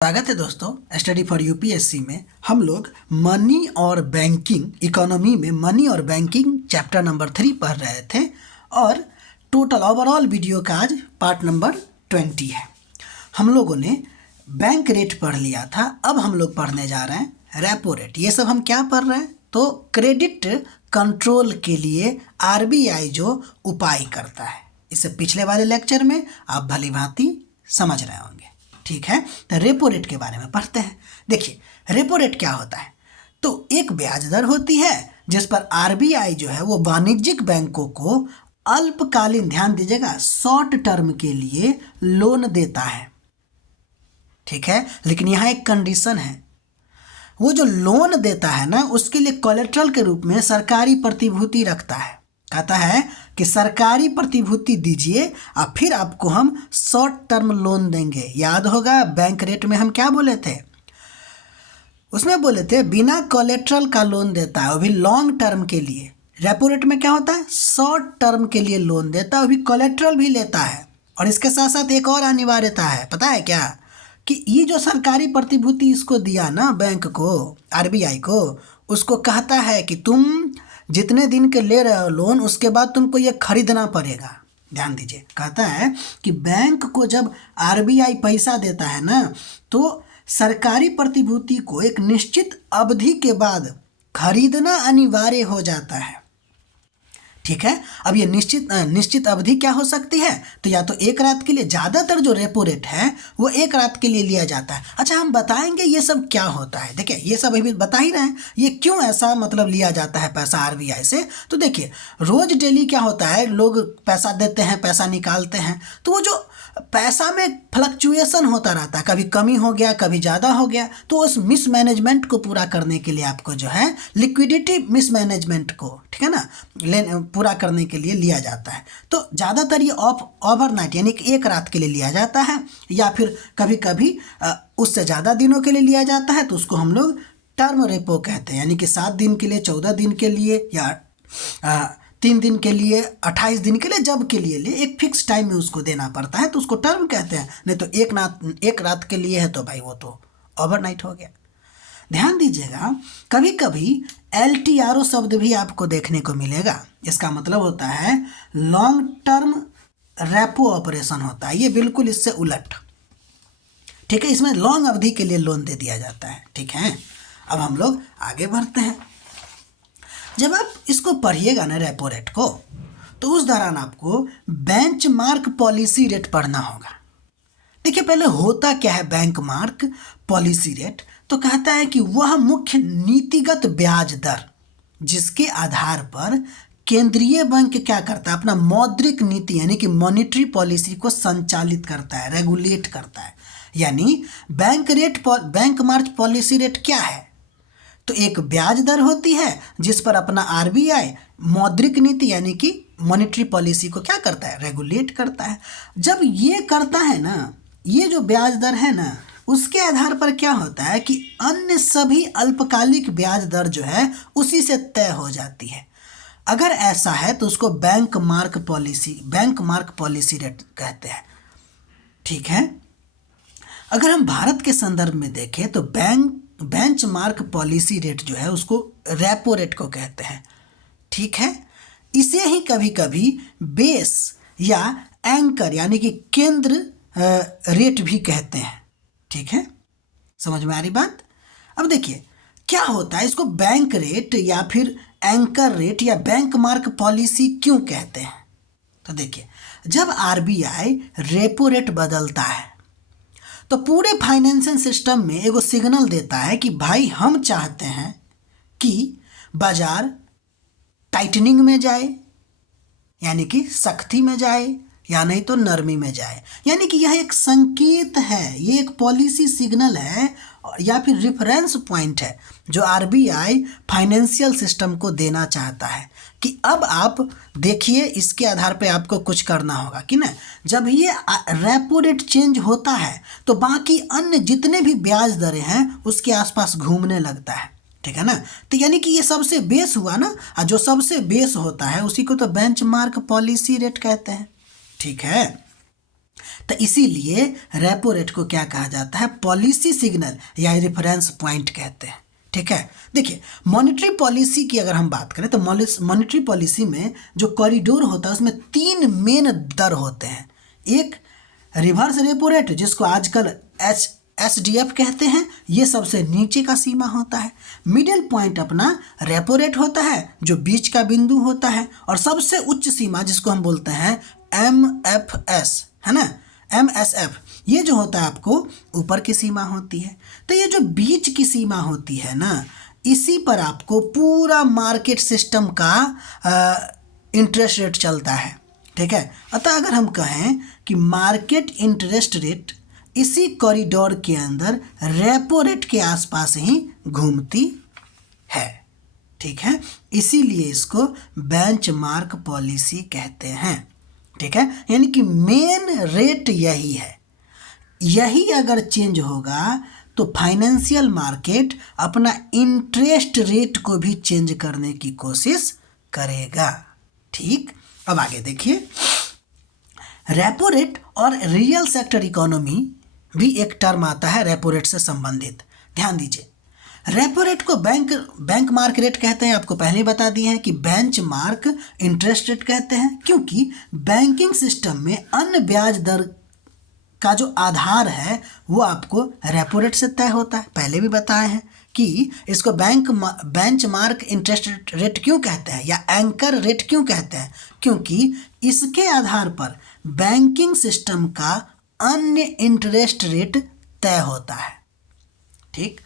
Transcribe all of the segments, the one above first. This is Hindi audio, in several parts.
स्वागत है दोस्तों स्टडी फॉर यूपीएससी में। हम लोग मनी और बैंकिंग इकोनॉमी में मनी और बैंकिंग चैप्टर नंबर 3 पढ़ रहे थे और टोटल ओवरऑल वीडियो का आज पार्ट नंबर 20 है। हम लोगों ने बैंक रेट पढ़ लिया था, अब हम लोग पढ़ने जा रहे हैं रेपो रेट। ये सब हम क्या पढ़ रहे हैं? तो क्रेडिट कंट्रोल के लिए आरबीआई जो उपाय करता है, इससे पिछले वाले लेक्चर में आप भली भांति समझ रहे होंगे। ठीक है, तो रेपो रेट के बारे में पढ़ते हैं। देखिए रेपो रेट क्या होता है, तो एक ब्याज दर होती है जिस पर आरबीआई जो है वो वाणिज्यिक बैंकों को अल्पकालीन, ध्यान दीजिएगा, शॉर्ट टर्म के लिए लोन देता है। ठीक है, लेकिन यहाँ एक कंडीशन है, वो जो लोन देता है ना उसके लिए कोलेट्रल के रूप में सरकारी प्रतिभूति रखता है। कहता है कि सरकारी प्रतिभूति दीजिए और फिर आपको हम शॉर्ट टर्म लोन देंगे। याद होगा बैंक रेट में हम क्या बोले थे? उसमें बोले थे बिना कोलेट्रल का लोन देता है, वो भी लॉन्ग टर्म के लिए। रेपो रेट में क्या होता है? शॉर्ट टर्म के लिए लोन देता है, वो भी कोलेट्रल भी लेता है। और इसके साथ साथ एक और अनिवार्यता है, पता है क्या? कि ये जो सरकारी प्रतिभूति इसको दिया ना बैंक को, आरबीआई को, उसको कहता है कि तुम जितने दिन के ले रहे हो लोन उसके बाद तुमको ये खरीदना पड़ेगा। ध्यान दीजिए, कहता है कि बैंक को जब आरबीआई पैसा देता है ना तो सरकारी प्रतिभूति को एक निश्चित अवधि के बाद खरीदना अनिवार्य हो जाता है। ठीक है, अब ये निश्चित अवधि क्या हो सकती है? तो या तो एक रात के लिए, ज़्यादातर जो रेपो रेट है वो एक रात के लिए लिया जाता है। अच्छा, हम बताएंगे ये सब क्या होता है। देखिए ये सब अभी बता ही रहे हैं, ये क्यों ऐसा मतलब लिया जाता है पैसा आरबीआई से। तो देखिए रोज़ डेली क्या होता है, लोग पैसा देते हैं, पैसा निकालते हैं, तो वो जो पैसा में फ्लक्चुएशन होता रहता है, कभी कमी हो गया कभी ज़्यादा हो गया, तो उस मिसमैनेजमेंट को पूरा करने के लिए आपको जो है लिक्विडिटी मिसमैनेजमेंट को, ठीक है ना, पूरा करने के लिए लिया जाता है। तो ज़्यादातर ये ओवरनाइट यानी कि एक रात के लिए लिया जाता है, या फिर कभी कभी उससे ज़्यादा दिनों के लिए लिया जाता है, तो उसको हम लोग टर्म रेपो कहते हैं। यानी कि 7 दिन के लिए, 14 दिन के लिए, या 3 दिन के लिए, 28 दिन के लिए, जब के लिए एक फिक्स टाइम में उसको देना पड़ता है, तो उसको टर्म कहते हैं। नहीं तो एक रात के लिए है तो भाई वो तो ओवरनाइट हो गया। ध्यान दीजिएगा, कभी कभी LTRO शब्द भी आपको देखने को मिलेगा। इसका मतलब होता है लॉन्ग टर्म रेपो ऑपरेशन होता है, ये बिल्कुल इससे उलट। ठीक है, इसमें लॉन्ग अवधि के लिए लोन दे दिया जाता है। ठीक है, अब हम लोग आगे बढ़ते हैं। जब आप इसको पढ़िएगा ना रेपो रेट को, तो उस दौरान आपको बेंचमार्क पॉलिसी रेट पढ़ना होगा। देखिए पहले होता क्या है बेंचमार्क पॉलिसी रेट, तो कहता है कि वह मुख्य नीतिगत ब्याज दर जिसके आधार पर केंद्रीय बैंक क्या करता है, अपना मौद्रिक नीति यानी कि मॉनेटरी पॉलिसी को संचालित करता है, रेगुलेट करता है। यानी बेंचमार्क पॉलिसी रेट क्या है? तो एक ब्याज दर होती है जिस पर अपना आरबीआई मौद्रिक नीति यानी कि मॉनेटरी पॉलिसी को क्या करता है, रेगुलेट करता है। जब ये करता है ना, ये जो ब्याज दर है ना, उसके आधार पर क्या होता है कि अन्य सभी अल्पकालिक ब्याज दर जो है उसी से तय हो जाती है। अगर ऐसा है तो उसको बेंचमार्क पॉलिसी रेट कहते हैं। ठीक है, अगर हम भारत के संदर्भ में देखें तो बेंचमार्क पॉलिसी रेट जो है उसको रेपो रेट को कहते हैं। ठीक है, इसे ही कभी कभी बेस या एंकर यानी कि केंद्र रेट भी कहते हैं। ठीक है, समझ में आ रही बात? अब देखिए क्या होता है, इसको बैंक रेट या फिर एंकर रेट या बेंचमार्क पॉलिसी क्यों कहते हैं? तो देखिए जब आरबीआई रेपो रेट बदलता है तो पूरे फाइनेंशियल सिस्टम में एगो सिग्नल देता है कि भाई हम चाहते हैं कि बाजार टाइटनिंग में जाए, यानी कि सख्ती में जाए, या नहीं तो नरमी में जाए। यानी कि यह एक संकेत है, ये एक पॉलिसी सिग्नल है या फिर रेफरेंस पॉइंट है जो आरबीआई फाइनेंशियल सिस्टम को देना चाहता है कि अब आप देखिए, इसके आधार पे आपको कुछ करना होगा कि ना। जब ये रेपो रेट चेंज होता है तो बाकी अन्य जितने भी ब्याज दरें हैं उसके आसपास घूमने लगता है। ठीक है ना, तो यानी कि ये सबसे बेस हुआ ना, और जो सबसे बेस होता है उसी को तो बेंचमार्क पॉलिसी रेट कहते हैं। ठीक है, तो इसीलिए रेपो रेट को क्या कहा जाता है, पॉलिसी सिग्नल या रेफरेंस पॉइंट कहते हैं। ठीक है, देखिए मॉनेटरी पॉलिसी की अगर हम बात करें तो मॉनेटरी पॉलिसी में जो कॉरिडोर होता है उसमें 3 मेन दर होते हैं। एक रिवर्स रेपो रेट जिसको आजकल SDF कहते हैं, ये सबसे नीचे का सीमा होता है। मिडिल पॉइंट अपना रेपो रेट होता है जो बीच का बिंदु होता है, और सबसे उच्च सीमा जिसको हम बोलते हैं MFS, है ना, MSF, ये जो होता है आपको ऊपर की सीमा होती है। तो ये जो बीच की सीमा होती है ना, इसी पर आपको पूरा मार्केट सिस्टम का इंटरेस्ट रेट चलता है। ठीक है, अतः अगर हम कहें कि मार्केट इंटरेस्ट रेट इसी कॉरिडोर के अंदर रेपो रेट के आसपास ही घूमती है। ठीक है, इसीलिए इसको बेंचमार्क पॉलिसी कहते हैं। ठीक है, यानी कि मेन रेट यही है। यही अगर चेंज होगा तो फाइनेंशियल मार्केट अपना इंटरेस्ट रेट को भी चेंज करने की कोशिश करेगा। ठीक, अब आगे देखिए, रेपो रेट और रियल सेक्टर इकोनॉमी भी एक टर्म आता है रेपो रेट से संबंधित। ध्यान दीजिए, रेपो रेट को बैंक मार्क रेट कहते हैं, आपको पहले ही बता दिए हैं कि बेंच मार्क इंटरेस्ट रेट कहते हैं, क्योंकि बैंकिंग सिस्टम में अन्य ब्याज दर का जो आधार है वो आपको रेपो रेट से तय होता है। पहले भी बताए हैं कि इसको बेंच मार्क इंटरेस्ट रेट क्यों कहते हैं या एंकर रेट क्यों कहते हैं, क्योंकि इसके आधार पर बैंकिंग सिस्टम का अन्य इंटरेस्ट रेट तय होता है। ठीक,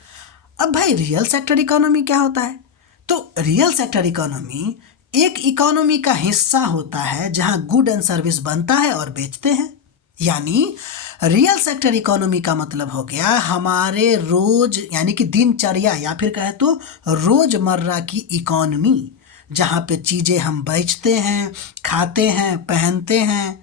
अब भाई रियल सेक्टर इकोनॉमी क्या होता है? तो रियल सेक्टर इकोनॉमी एक इकोनॉमी का हिस्सा होता है जहां गुड एंड सर्विस बनता है और बेचते हैं। यानी रियल सेक्टर इकोनॉमी का मतलब हो गया हमारे रोज यानी कि दिनचर्या या फिर कहे तो रोजमर्रा की इकोनॉमी, जहाँ पे चीज़ें हम बेचते हैं, खाते हैं, पहनते हैं,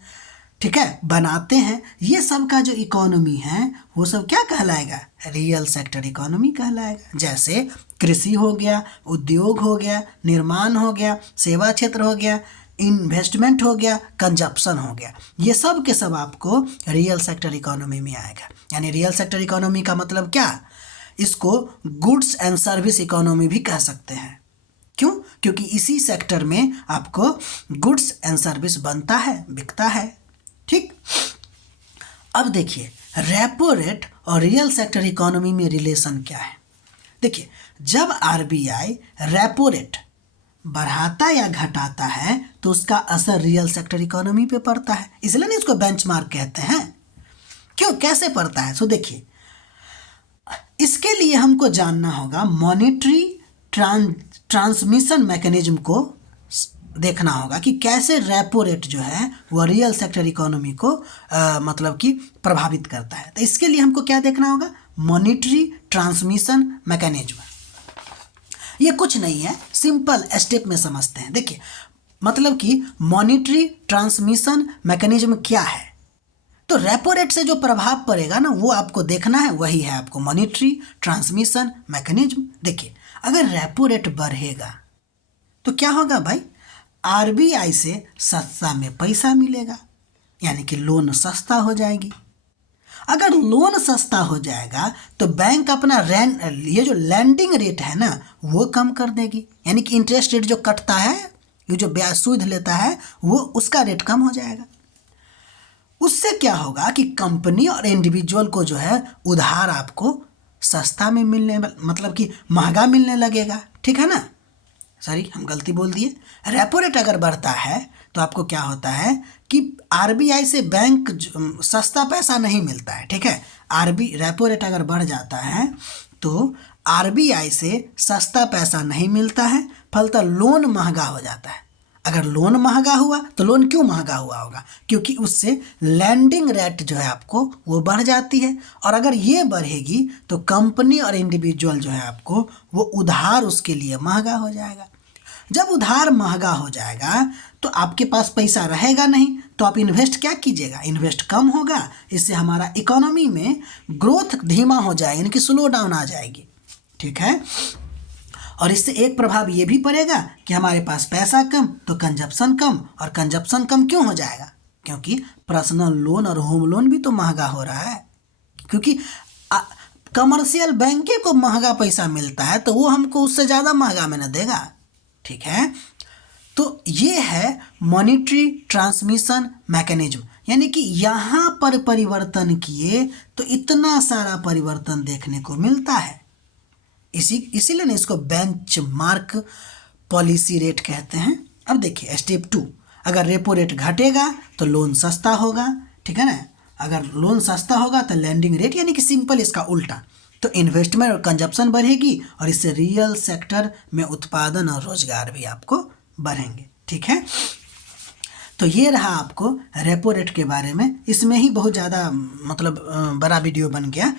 ठीक है, बनाते हैं, ये सब का जो इकोनॉमी है वो सब क्या कहलाएगा? रियल सेक्टर इकोनॉमी कहलाएगा। जैसे कृषि हो गया, उद्योग हो गया, निर्माण हो गया, सेवा क्षेत्र हो गया, इन्वेस्टमेंट हो गया, कंजप्शन हो गया, ये सब के सब आपको रियल सेक्टर इकोनॉमी में आएगा। यानी रियल सेक्टर इकोनॉमी का मतलब क्या? इसको गुड्स एंड सर्विस इकोनॉमी भी कह सकते हैं। क्यों? क्योंकि इसी सेक्टर में आपको गुड्स एंड सर्विस बनता है, बिकता है। ठीक, अब देखिए रेपो रेट और रियल सेक्टर इकोनॉमी में रिलेशन क्या है। देखिए, जब RBI रेपो रेट बढ़ाता या घटाता है तो उसका असर रियल सेक्टर इकोनॉमी पे पड़ता है, इसलिए ना इसको बेंचमार्क कहते हैं। क्यों, कैसे पड़ता है? सो देखिए, इसके लिए हमको जानना होगा मॉनेटरी ट्रांसमिशन मैकेनिज्म को देखना होगा कि कैसे रेपो रेट जो है वो रियल सेक्टर इकोनॉमी को मतलब कि प्रभावित करता है। तो इसके लिए हमको क्या देखना होगा? Monetary transmission mechanism. ये कुछ नहीं है, सिंपल स्टेप में समझते हैं। देखिए, मतलब कि मॉनेटरी ट्रांसमिशन मैकेनिज्म क्या है? तो रेपो रेट से जो प्रभाव पड़ेगा ना वो आपको देखना है, वही है आपको मॉनेटरी ट्रांसमिशन मैकेनिज्म। देखिए, अगर रेपो रेट बढ़ेगा तो क्या होगा भाई? RBI से सस्ता में पैसा मिलेगा, यानी कि लोन सस्ता हो जाएगी। अगर लोन सस्ता हो जाएगा तो बैंक अपना ये जो लैंडिंग रेट है ना वो कम कर देगी, यानी कि इंटरेस्ट रेट जो कटता है, ये जो ब्याज सूद लेता है वो उसका रेट कम हो जाएगा। उससे क्या होगा कि कंपनी और इंडिविजुअल को जो है उधार आपको सस्ता में मिलने मतलब कि महंगा मिलने लगेगा। ठीक है ना, सॉरी हम गलती बोल दिए। रेपो रेट अगर बढ़ता है तो आपको क्या होता है कि RBI से बैंक सस्ता पैसा नहीं मिलता है। ठीक है, रेपो रेट अगर बढ़ जाता है तो RBI से सस्ता पैसा नहीं मिलता है, फलतः लोन महंगा हो जाता है। अगर लोन महंगा हुआ तो लोन क्यों महंगा हुआ होगा? क्योंकि उससे लैंडिंग रेट जो है आपको वो बढ़ जाती है, और अगर ये बढ़ेगी तो कंपनी और इंडिविजुअल जो है आपको वो उधार उसके लिए महंगा हो जाएगा। जब उधार महंगा हो जाएगा तो आपके पास पैसा रहेगा नहीं, तो आप इन्वेस्ट क्या कीजिएगा? इन्वेस्ट कम होगा, इससे हमारा इकोनॉमी में ग्रोथ धीमा हो जाएगा, यानी कि स्लो डाउन आ जाएगी। ठीक है, और इससे एक प्रभाव ये भी पड़ेगा कि हमारे पास पैसा कम तो कंजप्शन कम, और कंजप्शन कम क्यों हो जाएगा? क्योंकि पर्सनल लोन और होम लोन भी तो महंगा हो रहा है, क्योंकि कमर्शियल बैंके को महंगा पैसा मिलता है तो वो हमको उससे ज़्यादा महंगा में न देगा। ठीक है, तो ये है मॉनेटरी ट्रांसमिशन मैकेनिज्म, यानी कि यहाँ पर परिवर्तन किए तो इतना सारा परिवर्तन देखने को मिलता है। इसीलिए ना इसको बेंचमार्क पॉलिसी रेट कहते हैं। अब देखिए स्टेप 2, अगर रेपो रेट घटेगा तो लोन सस्ता होगा, ठीक है ना। अगर लोन सस्ता होगा तो लैंडिंग रेट, यानी कि सिंपल इसका उल्टा, तो इन्वेस्टमेंट और कंजप्शन बढ़ेगी और इससे रियल सेक्टर में उत्पादन और रोजगार भी आपको बढ़ेंगे। ठीक है, तो ये रहा आपको रेपो रेट के बारे में। इसमें ही बहुत ज़्यादा मतलब बड़ा वीडियो बन गया।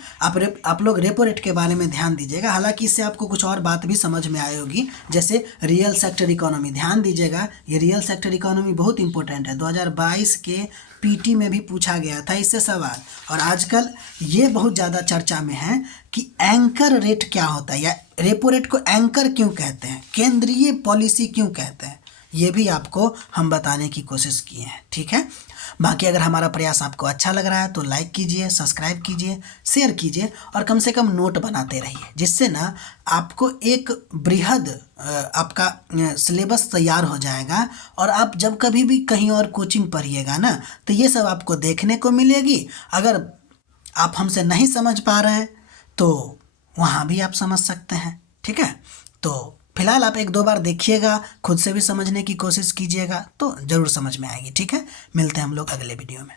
आप लोग रेपो रेट के बारे में ध्यान दीजिएगा। हालांकि इससे आपको कुछ और बात भी समझ में आई होगी, जैसे रियल सेक्टर इकोनॉमी। ध्यान दीजिएगा, ये रियल सेक्टर इकोनॉमी बहुत इंपॉर्टेंट है। 2022 के पीटी में भी पूछा गया था इससे सवाल, और आजकल ये बहुत ज़्यादा चर्चा में है कि एंकर रेट क्या होता है, या रेपो रेट को एंकर क्यों कहते हैं, केंद्रीय पॉलिसी क्यों कहते हैं, ये भी आपको हम बताने की कोशिश किए हैं। ठीक है, बाकी अगर हमारा प्रयास आपको अच्छा लग रहा है तो लाइक कीजिए, सब्सक्राइब कीजिए, शेयर कीजिए और कम से कम नोट बनाते रहिए, जिससे ना आपको एक बृहद आपका सिलेबस तैयार हो जाएगा। और आप जब कभी भी कहीं और कोचिंग पढ़िएगा ना तो ये सब आपको देखने को मिलेगी। अगर आप हमसे नहीं समझ पा रहे हैं तो वहाँ भी आप समझ सकते हैं। ठीक है, तो फिलहाल आप 1-2 बार देखिएगा, खुद से भी समझने की कोशिश कीजिएगा तो ज़रूर समझ में आएगी। ठीक है, मिलते हैं हम लोग अगले वीडियो में।